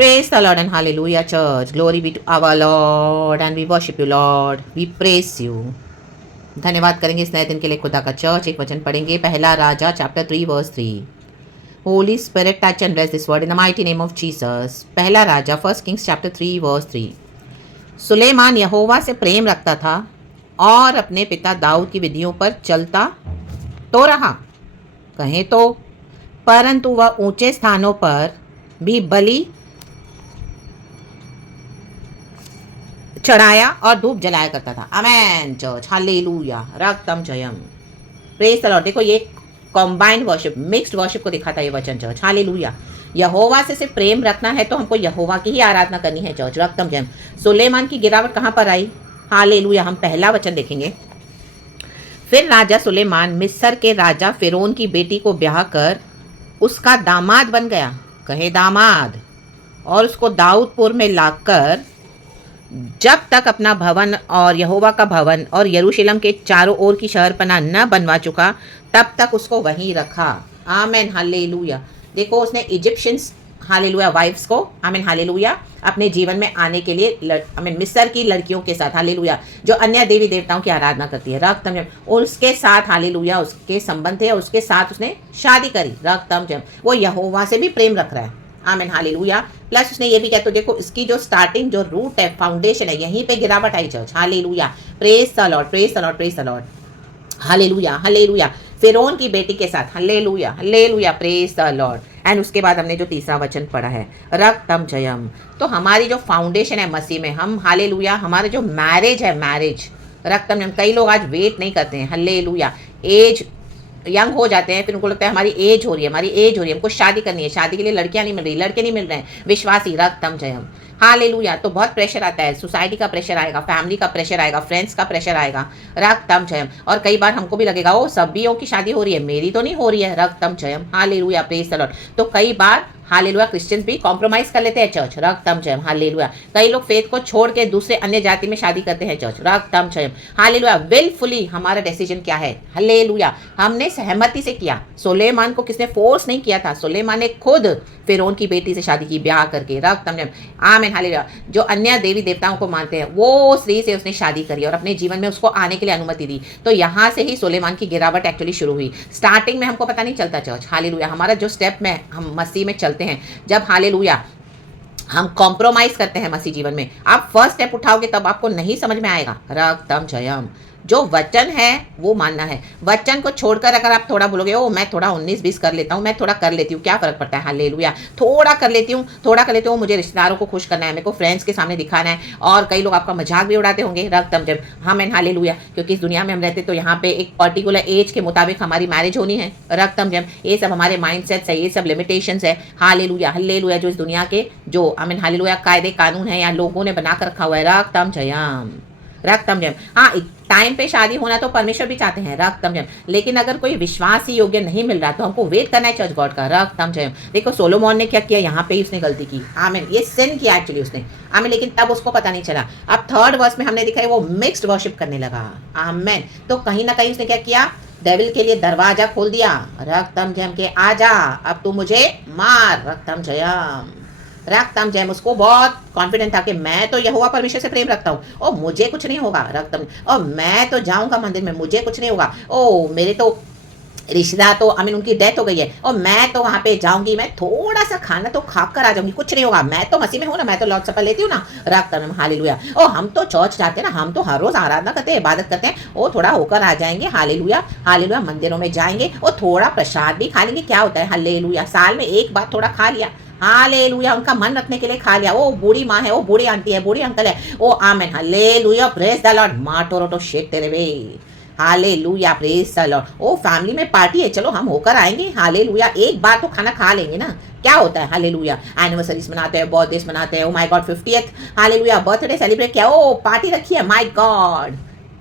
Praise the Lord and hallelujah, church. Glory be to our Lord and we worship you, Lord. We praise you. धन्यवाद करेंगे इस नए दिन के लिए खुदा का चर्च। एक वचन पढ़ेंगे, पहला राजा chapter 3 verse 3। Holy Spirit touch and bless this word in the mighty name of Jesus. पहला राजा first Kings chapter 3 verse 3। Sulaiman Yahova से प्रेम रखता था और अपने पिता दाऊद की विधियों पर चलता तो रहा, कहें तो, परंतु वह ऊंचे स्थानों पर भी बलि चढ़ाया और धूप जलाया करता था। आमेन चर्च, हालेलुया, रक्तम जयम, प्रेज द लॉर्ड। देखो ये कॉम्बाइंड वर्शिप, मिक्स्ड वर्शिप को दिखाता है ये वचन चर्च, हालेलुया। यहोवा से सिर्फ प्रेम रखना है तो हमको यहोवा की ही आराधना करनी है चर्च, रक्तम जयम। सुलेमान की गिरावट कहाँ पर आई? हालेलुया। हम पहला वचन देखेंगे। फिर राजा सुलेमान मिस्र के राजा फिरौन की बेटी को ब्याह कर उसका दामाद बन गया, कहे दामाद, और उसको दाऊदपुर में लाकर जब तक अपना भवन और यहोवा का भवन और यरूशलेम के चारों ओर की शहरपनाह न बनवा चुका तब तक उसको वहीं रखा। आमेन, हालेलुया। देखो उसने इजिप्शियंस, हालेलुया, वाइफ्स को, आमेन, हालेलुया, अपने जीवन में आने के लिए, आमेन, मिस्र की लड़कियों के साथ, हालेलुया, जो अन्य देवी देवताओं की आराधना करती है, रक्तम जम, उसके साथ, हालेलुया, उसके संबंध है, उसके साथ उसने शादी करी, रक्तम जम। वो यहोवा से भी प्रेम रख रहा है, आमेन, हालेलुया। प्लस उसने ये भी कहते, देखो इसकी जो स्टार्टिंग, जो रूट है, फाउंडेशन है, यहीं पे गिरावट आई church, hallelujah. Praise the Lord, praise the Lord, praise the Lord, hallelujah, hallelujah. फिरौन की बेटी के साथ, hallelujah, hallelujah, praise the Lord. And उसके बाद हमने जो तीसरा वचन पढ़ा है, रक्तम जयम। तो हमारी जो फाउंडेशन है मसीह में, हम, हालेलुया, हमारे जो मैरिज है, मैरिज, रक्तम जयम। कई लोग आज वेट नहीं करते हैं, हालेलुया, एज यंग हो जाते हैं, फिर उनको लगता है हमारी एज हो रही है, हमारी एज हो रही है, हमको शादी करनी है, शादी के लिए लड़कियां नहीं मिल रही, लड़के नहीं मिल रहे हैं, विश्वासी, रक्तम जयम, हालेलुया। तो बहुत प्रेशर आता है, सोसाइटी का प्रेशर आएगा, फैमिली का प्रेशर आएगा, फ्रेंड्स का प्रेशर आएगा, रक्तम जयम। और कई बार हमको भी लगेगा ओ सभियों की शादी हो रही है, मेरी तो नहीं हो रही है, रक्तम जयम, हालेलुया, प्रेज द लॉर्ड। तो कई बार, हालेलुया, क्रिश्चियंस भी कॉम्प्रोमाइज कर लेते हैं चर्च, रक्तम जयम, हालेलुया। कई लोग फेथ को छोड़ के दूसरे अन्य जाति में शादी करते हैं चर्च, रक्तम जयम, हालेलुया। विलफुली हमारा डिसीजन क्या है, हालेलुया, हमने सहमति से किया। सुलेमान को किसने फोर्स नहीं किया था, सुलेमान ने खुद फिरौन की बेटी से शादी की, ब्याह करके, रक्तम जयम, आमेन, हालेलुया। जो अन्य देवी देवताओं को मानते हैं वो स्त्री से उसने शादी करी और अपने जीवन में उसको आने के लिए अनुमति दी। तो यहाँ से ही सुलेमान की गिरावट एक्चुअली शुरू हुई। स्टार्टिंग में हमको पता नहीं चलता चर्च, हालेलुया, हमारा जो स्टेप में हम मसीह में चलते हैं, जब, हालेलुया, हम कॉम्प्रोमाइज करते हैं मसीह जीवन में, आप फर्स्ट स्टेप उठाओगे तब आपको नहीं समझ में आएगा, रक्तम जयम। जो वचन है वो मानना है। वचन को छोड़कर अगर आप थोड़ा बोलोगे ओ मैं थोड़ा 19-20 कर लेता हूँ, मैं थोड़ा कर लेती हूँ, क्या फर्क पड़ता है, हालेलुया, थोड़ा कर लेती हूँ, थोड़ा कर लेती हूँ, मुझे रिश्तेदारों को खुश करना है, मेरे को फ्रेंड्स के सामने दिखाना है। और कई लोग आपका मजाक भी उड़ाते होंगे, रक्तम जयम, हाँ मैन, हालेलुया, क्योंकि इस दुनिया में हम रहते तो यहाँ पे एक पर्टिकुलर एज के मुताबिक हमारी मैरिज होनी है, रक्तम जयम। ये सब हमारे माइंडसेट्स है, ये सब लिमिटेशंस है, हालेलुया, हालेलुया, जो इस दुनिया के, जो, आमीन, हालेलुया, कायदे कानून है या लोगों ने बना कर रखा हुआ है, रक्तम जयम, रक्तम जयम। हाँ, टाइम पे शादी होना तो परमेश्वर भी चाहते हैं, रक्तम जयम, लेकिन अगर कोई विश्वास ही योग्य नहीं मिल रहा तो हमको वेट करना है चर्च गॉड का, रक्तम जयम। देखो सोलोमोन ने क्या किया, यहाँ पे ही उसने गलती की, आमीन, ये सिन किया एक्चुअली उसने, आमीन, लेकिन तब उसको पता नहीं चला। अब थर्ड वर्स में हमने दिखा है वो मिक्स्ड वर्शिप करने लगा, आमीन। तो कहीं ना कहीं उसने क्या किया, डेविल के लिए दरवाजा खोल दिया, रक्तम जयम के आजा अब तू मुझे मार, रक्तम जयम, रक्तम जयम। उसको बहुत कॉन्फिडेंट था कि मैं तो यहोवा परमेश्वर से प्रेम रखता हूँ, और मुझे कुछ नहीं होगा, रक्तम, और मैं तो जाऊंगा मंदिर में, मुझे कुछ नहीं होगा, ओ मेरे तो रिश्तेदार तो, आमीन, उनकी डेथ हो गई है और मैं तो वहां पे जाऊंगी, मैं थोड़ा सा खाना तो खाकर आ जाऊंगी, कुछ नहीं होगा, मैं तो मसीह में हूँ ना, मैं तो लॉर्ड सपर लेती हूँ ना, रक्तम, हालेलुया। और हम तो चर्च जाते हैं ना, हम तो हर रोज आराधना करते हैं, इबादत करते हैं, वो थोड़ा होकर आ जाएंगे, हालेलुया, हालेलुया, मंदिरों में जाएंगे और थोड़ा प्रसाद भी खा लेंगे, क्या होता है, हालेलुया, साल में एक बार थोड़ा खा लिया, हालेलुया, उनका मन रखने के लिए खा लिया, वो बूढ़ी माँ है, वो बूढ़ी आंटी है, बूढ़ी अंकल है, ओ amen, hallelujah, praise the Lord, माटो रोटो शेक तेरे वे, हालेलुया, प्रेज द लॉर्ड। ओ फैमिली में पार्टी है, चलो हम होकर आएंगे, हालेलुया, एक बार तो खाना खा लेंगे ना, क्या होता है, हालेलुया, एनिवर्सरीज मनाते हैं, बर्थडेज मनाते हैं, oh my God 50th, hallelujah, birthday celebrate किया, ओ पार्टी रखी है, माय गॉड,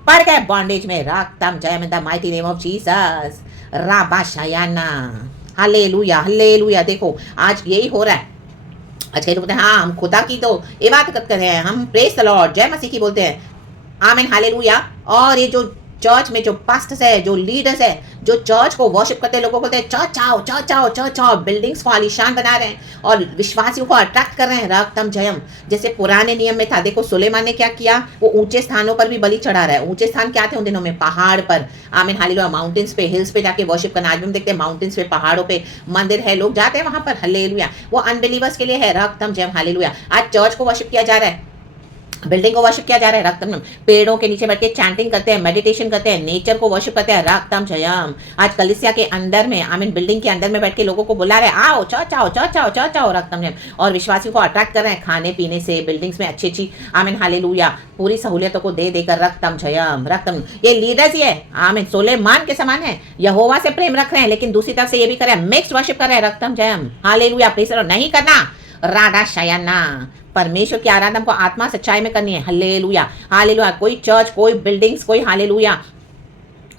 पड़ गए बॉन्डेज में, रक्तम जयम, in the mighty name of Jesus, राबा शयाना, हालेलुया, हालेलुया। देखो आज यही हो रहा है, आज कई लोग बोलते हैं हाँ हम खुदा की तो इबादत करते हैं, हम प्रेज द लॉर्ड, जय मसीह की बोलते हैं, आमीन, हालेलुया। और ये जो चर्च में जो पास्टर्स है, जो लीडर्स है, जो चर्च को वर्शिप करते हैं, लोगों को बोलते हैं चर्च आओ, चर्च आओ, चर्च आओ, बिल्डिंग्स को आलीशान बना रहे हैं और विश्वासियों को अट्रैक्ट कर रहे हैं। रक्तम जयम। जैसे पुराने नियम में था, देखो सुलेमान ने क्या किया, वो ऊंचे स्थानों पर भी बलि चढ़ा रहा है। ऊंचे स्थान क्या थे उन दिनों में? पहाड़ पर। आमीन हालेलुया। माउंटेन्स पे, हिल्स पे जाके वर्शिप करना। आज भी हम देखते हैं माउंटेन्स पे, पहाड़ों पे मंदिर है, लोग जाते हैं वहां पर। हालेलुया। वो अनबिलीवर्स के लिए है। रक्तम जयम। हालेलुया। आज चर्च को वर्शिप किया जा रहा है, बिल्डिंग को वर्शिप किया जा रहा है। रक्तम। पेड़ों के नीचे बैठ के चैंटिंग करते हैं, मेडिटेशन करते हैं, नेचर को वर्शिप करते हैं। रक्तम जयम। आज कलिसिया के अंदर में, आमीन, बिल्डिंग के अंदर में बैठ के लोगों को बुला रहे हैं, आओ चर्च आओ, चर्च आओ, चर्च आओ। रक्तम जयम। और विश्वासियों को अट्रैक्ट कर रहे हैं खाने पीने से, बिल्डिंग्स में अच्छी अच्छी, आमीन हालेलुया, पूरी सहूलियतों को दे देकर। रक्तम जयम। रक्तम। ये लीडर्स ही है, आमीन, सुलेमान के समान है, यहोवा से प्रेम रख रहे हैं, लेकिन दूसरी तरफ से ये भी कर रहे हैं, मिक्स वर्शिप कर रहे हैं। रक्तम जयम। हालेलुया। प्लीज नहीं करना राडा शयना। परमेश्वर की आराधना को आत्मा सच्चाई में करनी है। हालेलुया। हालेलुया। कोई चर्च, कोई बिल्डिंग्स, कोई हालेलुया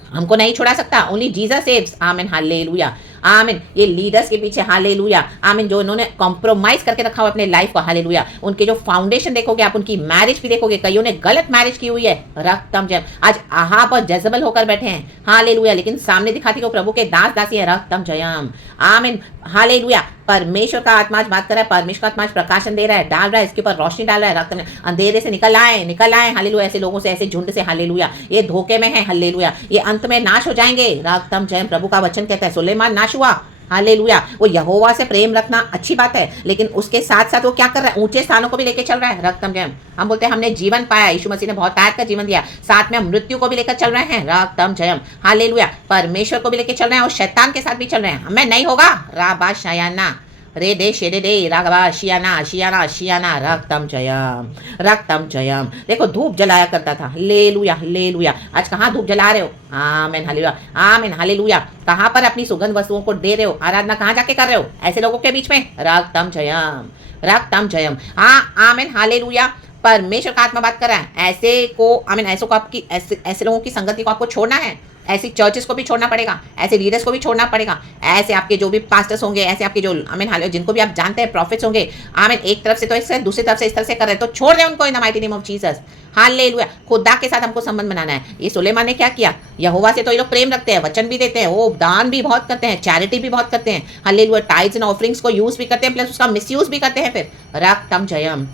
हमको नहीं छुड़ा सकता। Only Jesus saves. आमीन हालेलुया। आमीन। ये लीडर्स के पीछे, हालेलुया, आमीन, जो इन्होंने कॉम्प्रोमाइज करके रखा हुआ अपने लाइफ को, हालेलुया, उनके जो फाउंडेशन देखोगे आप, उनकी मैरिज भी देखोगे, कईयों ने गलत मैरिज की हुई है। रक्तम जयम। आज आहाब और जजबल होकर बैठे हैं, हालेलुया, लेकिन सामने दिखाती को प्रभु के दास दासी है। रक्तम जयम। आमीन हालेलुया। परमेश्वर का आत्मा आज बात कर रहा है, परमेश्वर का आत्मा आज प्रकाशन दे रहा है, डाल रहा है, इसके ऊपर रोशनी डाल रहा है। रक्त में अंधेरे से निकल आए, निकल आए। हालेलुया। ऐसे लोगों से, ऐसे झुंड से, हालेलुया, ये धोखे में है। हालेलुया। ये अंत में नाश हो जाएंगे। रक्तम जयम। प्रभु का वचन कहता है, सुलेमान नाश हुआ, हालेलुया। वो यहोवा से प्रेम रखना अच्छी बात है, लेकिन उसके साथ साथ वो क्या कर रहा है? ऊंचे स्थानों को भी लेके चल रहा है। रक्तम जयम। हम बोलते हैं हमने जीवन पाया, यीशु मसीह ने बहुत त्याग का जीवन दिया, साथ में हम मृत्यु को भी लेकर चल रहे हैं। रक्तम जयम। हालेलुया। परमेश्वर को भी लेकर चल रहे हैं और शैतान के साथ भी चल रहे हैं। हमें नहीं होगा। राबा शयाना रे दे शेरे दे रागवा शियाना शियाना शियाना। रक्तम जयम। रक्तम जयम। देखो धूप जलाया करता था, हालेलुया हालेलुया। आज कहाँ धूप जला रहे हो? आमीन हालेलुया। आमीन हालेलुया। कहाँ पर अपनी सुगंध वस्तुओं को दे रहे हो? आराधना कहाँ जाके कर रहे हो? ऐसे लोगों के बीच में। रक्तम जयम। रक्तम जयम। हाँ, आमीन हालेलुया। परमेश्वर का आत्मा बात कर रहा है, ऐसे को, आमीन, ऐसे को आपकी, ऐसे लोगों की संगति को आपको छोड़ना है। ऐसी चर्चेस को भी छोड़ना पड़ेगा, ऐसे लीडर्स को भी छोड़ना पड़ेगा, ऐसे आपके जो भी पास्टर्स होंगे, ऐसे आपके जो, आमीन हालेलुया, जिनको भी आप जानते हैं प्रॉफिट्स होंगे, आमीन, एक तरफ से तो इससे, दूसरी तरफ से इस तरह से कर रहे हैं, तो छोड़ दें उनको इन the mighty name of Jesus. Hallelujah. खुदा के साथ हमको संबंध बनाना है। ये सुलेमान ने क्या किया? यहोवा से तो ये लोग प्रेम रखते हैं, वचन भी देते हैं, वो दान भी बहुत करते हैं, चैरिटी भी बहुत करते हैं, हालेलुया, टाइड्स एंड ऑफरिंग्स को यूज भी करते हैं, प्लस उसका मिसयूज भी करते हैं। फिर रक्तम जयम।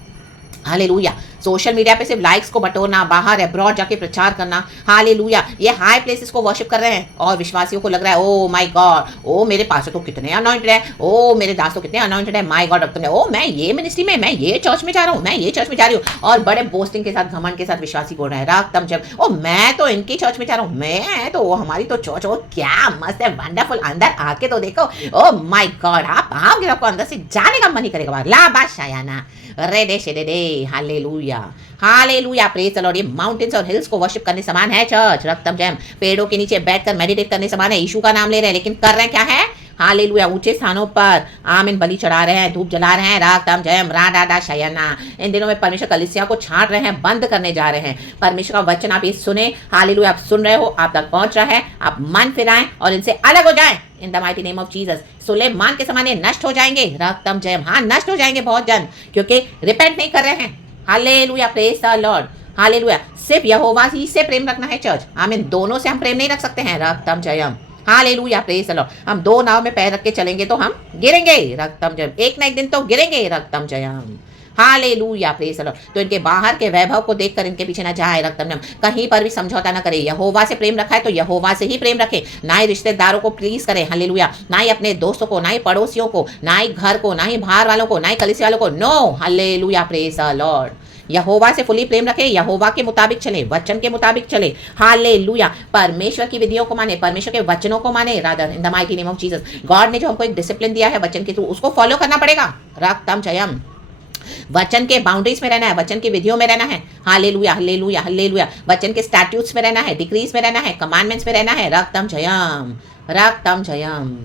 हालेलुया। सोशल मीडिया पे सिर्फ लाइक्स को बटोरना, बाहर अब्रॉड जाके प्रचार करना, हालेलुया, ये हाई प्लेसेस को वर्शिप कर रहे हैं और विश्वासियों को लग रहा है, ओ माय गॉड, ओ मेरे पास तो कितने अनॉइंटेड है, ओ मेरे दास तो कितने अनॉइंटेड है, माय गॉड, अब तुमने, ओ मैं ये मिनिस्ट्री में, मैं ये चर्च में जा रहा हूँ, मैं ये चर्च में जा रही हूँ, और बड़े बोस्टिंग के साथ, घमंड के साथ विश्वासी बोल रहे हैं। रागतम जब, ओ मैं तो इनकी चर्च में जा रहा हूँ, मैं तो, हमारी तो चर्च, ओ क्या मस्त है, वंडरफुल, अंदर आके तो देखो, ओ माय गॉड, आप आओगे आपको अंदर से जाने का मन ही करेगा। ला बाशायाना रे दे शे दे, hallelujah hallelujah, praise the Lord. ये माउंटेन्स और हिल्स को वर्शिप करने समान है चर्च। रक्तम जयम। पेड़ों के नीचे बैठकर मेडिटेट करने समान है। यीशु का नाम ले रहे हैं, लेकिन कर रहे हैं क्या है? हालेलुया, ऊंचे स्थानों पर आमीन बलि चढ़ा रहे हैं, धूप जला रहे हैं। रागतम जयम। राडा शयना। इन दिनों में परमेश्वर कलीसिया को छांट रहे हैं, बंद करने जा रहे हैं। परमेश्वर का वचन आप ये सुने, हालेलुया, आप सुन रहे हो, आप तक पहुंच रहा है, आप मन फिराएं और इनसे अलग हो जाएं in the mighty name of Jesus. सुलेमान के समान ये नष्ट हो जाएंगे। रागतम जयम। हाँ, नष्ट हो जाएंगे बहुत जन, क्योंकि रिपेंट नहीं कर रहे हैं। Hallelujah, praise the Lord. Hallelujah. सिर्फ यहोवा ही से प्रेम रखना है चर्च, आमीन, दोनों से हम प्रेम नहीं रख सकते हैं। रक्तम जयम। Hallelujah, praise the Lord. हम दो नाव में पैर रख के चलेंगे तो हम गिरेंगे। रक्तम जयम। एक ना एक दिन तो गिरेंगे। रक्तम जयम। Hallelujah, praise the Lord. तो इनके बाहर के वैभव को देखकर इनके पीछे ना जाए। रक्तम जयम। कहीं पर भी समझौता ना करे। यहोवा से प्रेम रखा है तो यहोवा से ही प्रेम रखे, ना ही रिश्तेदारों को प्लीज करे, हालेलुया, ना ही अपने दोस्तों को, ना ही पड़ोसियों को, ना ही घर को, ना ही बाहर वालों को, ना ही कलीसिया वालों को। No, hallelujah, praise the Lord. Yahova से फुली प्रेम रखे, यहोवा के मुताबिक चले, वचन के मुताबिक चले। हालेलुया। परमेश्वर की विधियों को माने, परमेश्वर के वचनों को माने। Rather in the mighty name of Jesus. God ने जो हमको एक डिसिप्लिन दिया है वचन के थ्रू, उसको फॉलो करना पड़ेगा। रक्तम जयम। वचन के बाउंड्रीज में रहना है, वचन की विधियों में रहना है। Hallelujah hallelujah hallelujah. वचन के स्टैट्यूट्स में रहना है, डिक्रीज में रहना है, कमांडमेंट्स में रहना है। रक्तम जयम। रक्तम जयम।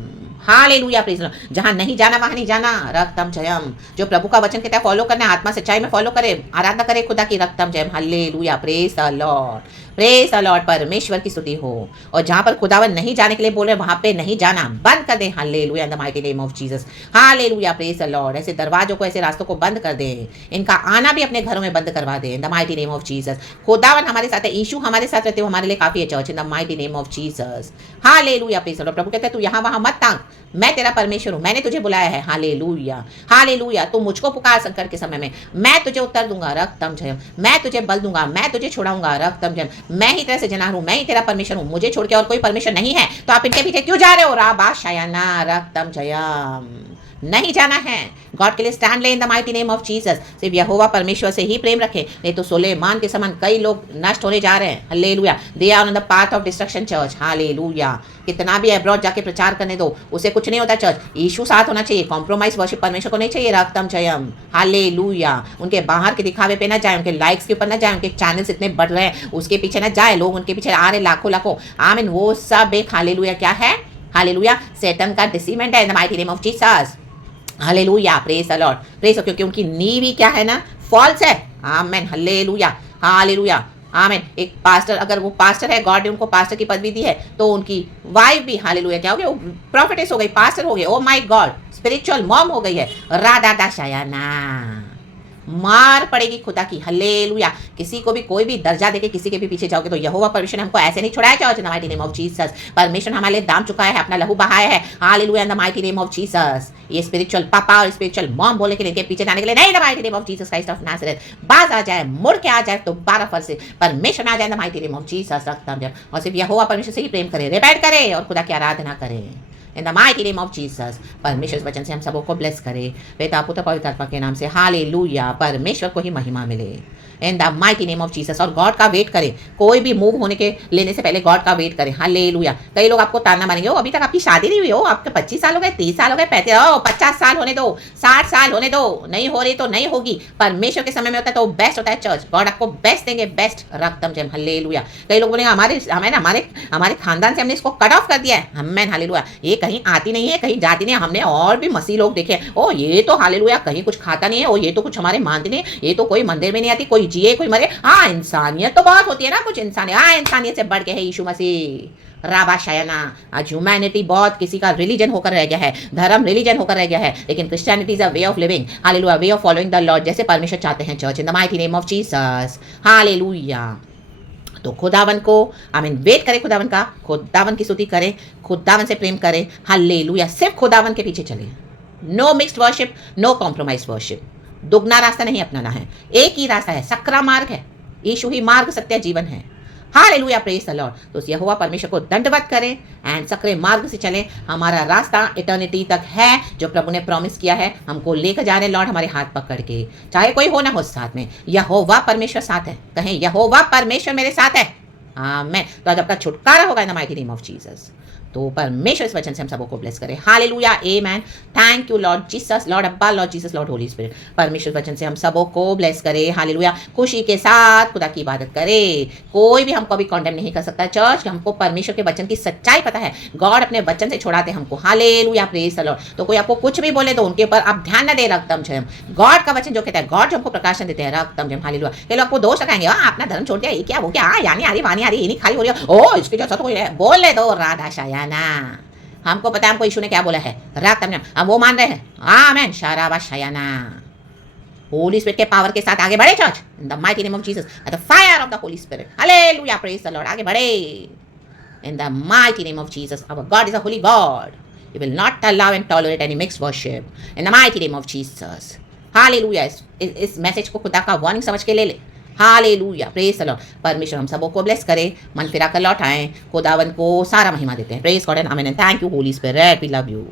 Hallelujah praise the Lord. जहां नहीं जाना वहां नहीं जाना, रक्तम जयम। जो प्रभु का वचन कहता है फॉलो करना, आत्मा सच्चाई में फॉलो करे, आराधना करे खुदा की, रक्तम जयम। Hallelujah praise the Lord, praise the Lord. परमेश्वर की स्तुति हो। और जहां पर खुदावन नहीं जाने के लिए बोल रहे वहां पे नहीं जाना, बंद कर दे। Hallelujah in the mighty name of Jesus. Hallelujah praise the Lord. ऐसे दरवाजों को, ऐसे रास्तों को बंद कर दे, इनका आना भी अपने घरों में बंद करवा दे in the mighty name of Jesus. खुदावन हमारे साथ है, यीशु हमारे साथ रहते हो, हमारे लिए काफी है church, in the mighty name of Jesus. Hallelujah praise the Lord. प्रभु कहते हैं तू यहाँ वहां मत ताक, मैं तेरा परमेश्वर हूं, मैंने तुझे बुलाया है। Hallelujah, hallelujah. तू मुझको पुकार संकट के समय में, मैं तुझे उत्तर दूंगा, रक्तम जयम। मैं तुझे बल दूंगा, मैं तुझे छुड़ाऊंगा, रक्तम जयम। मैं ही तेरे से जना हूं, मैं ही तेरा परमेश्वर हूं, मुझे छोड़ के और कोई परमेश्वर नहीं है, तो आप इनके पीछे क्यों जा रहे हो? राबा शयना, रक्तम जयम। नहीं जाना है। गॉड के लिए स्टैंड ले इन the mighty name of Jesus. सिर्फ यहोवा परमेश्वर से ही प्रेम रखे, नहीं तो सुलेमान के समान कई लोग नष्ट होने जा रहे हैं। Hallelujah, they are on the path of destruction church. Hallelujah. कितना भी अब्रॉड जाके प्रचार करने दो, उसे कुछ नहीं होता चर्च। यीशु साथ होना चाहिए, कॉम्प्रोमाइज वर्शिप परमेश्वर को नहीं चाहिए, रक्तम जयम। हालेलुया। उनके बाहर के दिखावे पे ना जाए, उनके लाइक्स के ऊपर ना जाए, उनके चैनल्स इतने बढ़ रहे हैं उसके पीछे ना जाए, लोग उनके पीछे आ रहे लाखों लाखों। आमीन। वो सब एक हालेलुया क्या है? हालेलुया शैतान का डिसीमेंट है इन the mighty name of Jesus. Hallelujah praise the Lord, praise. क्योंकि उनकी नींव ही क्या है ना, फॉल्स है। आमेन, हालेलुया, हालेलुया, आमेन। एक पास्टर, अगर वो पास्टर है, गॉड ने उनको पास्टर की पदवी दी है, तो उनकी वाइफ भी हालेलुया क्या हो गई, वो प्रॉफिटेस हो गई, पास्टर हो गए। Oh my God, spiritual mom हो गई है। राधा दाशायाना, मार पड़ेगी खुदा की। हालेलुया। किसी को भी कोई भी दर्जा देके किसी के भी पीछे जाओगे तो यहोवा परमेश्वर ने हमको ऐसे नहीं छुड़ाया church in the mighty name of Jesus. परमेश्वर हमारे लिए दाम चुका है, अपना लहू बहाया है। Hallelujah in the mighty name of Jesus. ये स्पिरिचुअल पापा और स्पिरिचुअल मॉम बोले कि इनके पीछे जाने के लिए नहीं, the mighty name of Jesus Christ of Nazareth. बाज आ जाए, मुड़ के आ जाए तो 12 फल से परमेश्वर में आ जाए the mighty name of Jesus. रखता हूं और सिर्फ यहोवा परमेश्वर से ही प्रेम करे, रिपेंट करे और खुदा की आराधना करे इन the mighty name of Jesus. परमेश्वर इस वचन से हम सबों को ब्लेस करे, पिता पुत्र पवित्र आत्मा के नाम से। हालेलुया। परमेश्वर को ही महिमा मिले इन the mighty name of Jesus. और गॉड का वेट करें, कोई भी मूव होने के लेने से पहले गॉड का वेट करें। हालेलुया। कई लोग आपको ताना मारेंगे, ओ अभी तक आपकी शादी नहीं हुई हो, आपके 25 साल हो गए, 30 साल हो गए, 50 साल होने दो, 60 साल होने दो, नहीं हो रही तो नहीं होगी। परमेश्वर के समय में होता है तो बेस्ट होता है चर्च। गॉड आपको बेस्ट देंगे, बेस्ट। रक्तम जयम। हालेलुया। कई लोग बोलेंगे हमारे खानदान से हमने इसको कट ऑफ कर दिया है। हमें हालेलुया, ये कहीं आती नहीं है, कहीं जाती नहीं है। हमने और भी मसीह लोग देखे, ओ ये तो हालेलुया कहीं कुछ खाता नहीं है, ओ ये तो कुछ हमारे मानते नहीं, ये तो कोई मंदिर में नहीं आती, कोई जिए कोई मरे। हाँ, इंसानियत तो बहुत होती है ना, कुछ इंसानियत। हाँ, इंसानियत से बढ़ के है यीशु मसीह। राबा शायना। आज ह्यूमैनिटी बहुत किसी का रिलीजन होकर रह गया है, धर्म रिलीजन होकर रह गया है, लेकिन Christianity is a way of living. Hallelujah, way of following the Lord, जैसे परमेश्वर चाहते हैं church in the mighty name of Jesus. Hallelujah. तो खुदावन को वेट करें, खुदावन का, खुदावन की स्तुति करें, खुदावन से प्रेम करें। हालेलुया। सिर्फ खुदावन के पीछे चले, no mixed worship, no compromise worship. दुगना रास्ता नहीं अपनाना है, एक ही रास्ता है, सकरा मार्ग है, यीशु ही मार्ग सत्य जीवन है। Hallelujah, praise the Lord. तो यहोवा परमेश्वर को दंडवत करें एंड सकरे मार्ग से चलें। हमारा रास्ता इटर्निटी तक है, जो प्रभु ने प्रॉमिस किया है, हमको लेकर जा रहे लॉर्ड हमारे हाथ पकड़ के, चाहे कोई हो ना हो साथ में। यहोवा परमेश्वर साथ है, कहें यहोवा परमेश्वर मेरे साथ है। आमीन। तो आज आपका छुटकारा होगा इन the mighty name of Jesus. तो परमेश्वर इस वचन से हम सबको को ब्लेस करे। Hallelujah, amen. Thank you Lord Jesus, Lord Abba, Lord Jesus, Lord Holy Spirit. परमेश्वर वचन से हम सबको को ब्लेस करे। हालेलुया। खुशी के साथ खुदा की इबादत करे। कोई भी हमको अभी कॉन्डेम नहीं कर सकता चर्च, हमको परमेश्वर के वचन की सच्चाई पता है। गॉड अपने वचन से छुड़ाते हमको। Hallelujah, praise the Lord. तो कोई आपको कुछ भी बोले तो उनके ऊपर आप ध्यान न दे, रक्तम जयम। गॉड का वचन जो कहता है, गॉड जो हमको प्रकाशन देते हैं, रक्तम जयम। हालेलुया। ये लोग आपको दोष लगाएंगे, अपना धर्म छोड़ दिया, ये क्या वो क्या, यानी आ रही वानी आ रही, इन्हीं खाली हो रही है, ओ इसके जैसा तो कोई है, बोले दो राधा शायाना। हमको पता है हमको यीशु ने क्या बोला है, रक्तम, हम वो मान रहे हैं। आमेन। शाराबा शयाना। होली स्पिरिट के पावर के साथ आगे बढ़े church in the mighty name of Jesus, the fire of the Holy Spirit. Hallelujah, praise the Lord. आगे बढ़े in the mighty name of Jesus. Our God is a holy God, he will not allow and tolerate any mixed worship in the mighty name of Jesus. Hallelujah. इस message को खुदा का warning समझ के ले ले। Hallelujah, praise the Lord. परमेश्वर हम सबों को ब्लेस करे, मन फिरा कर लौट आए, खुदावन को सारा महिमा देते हैं। Praise God and amen. Thank you Holy Spirit, we love you.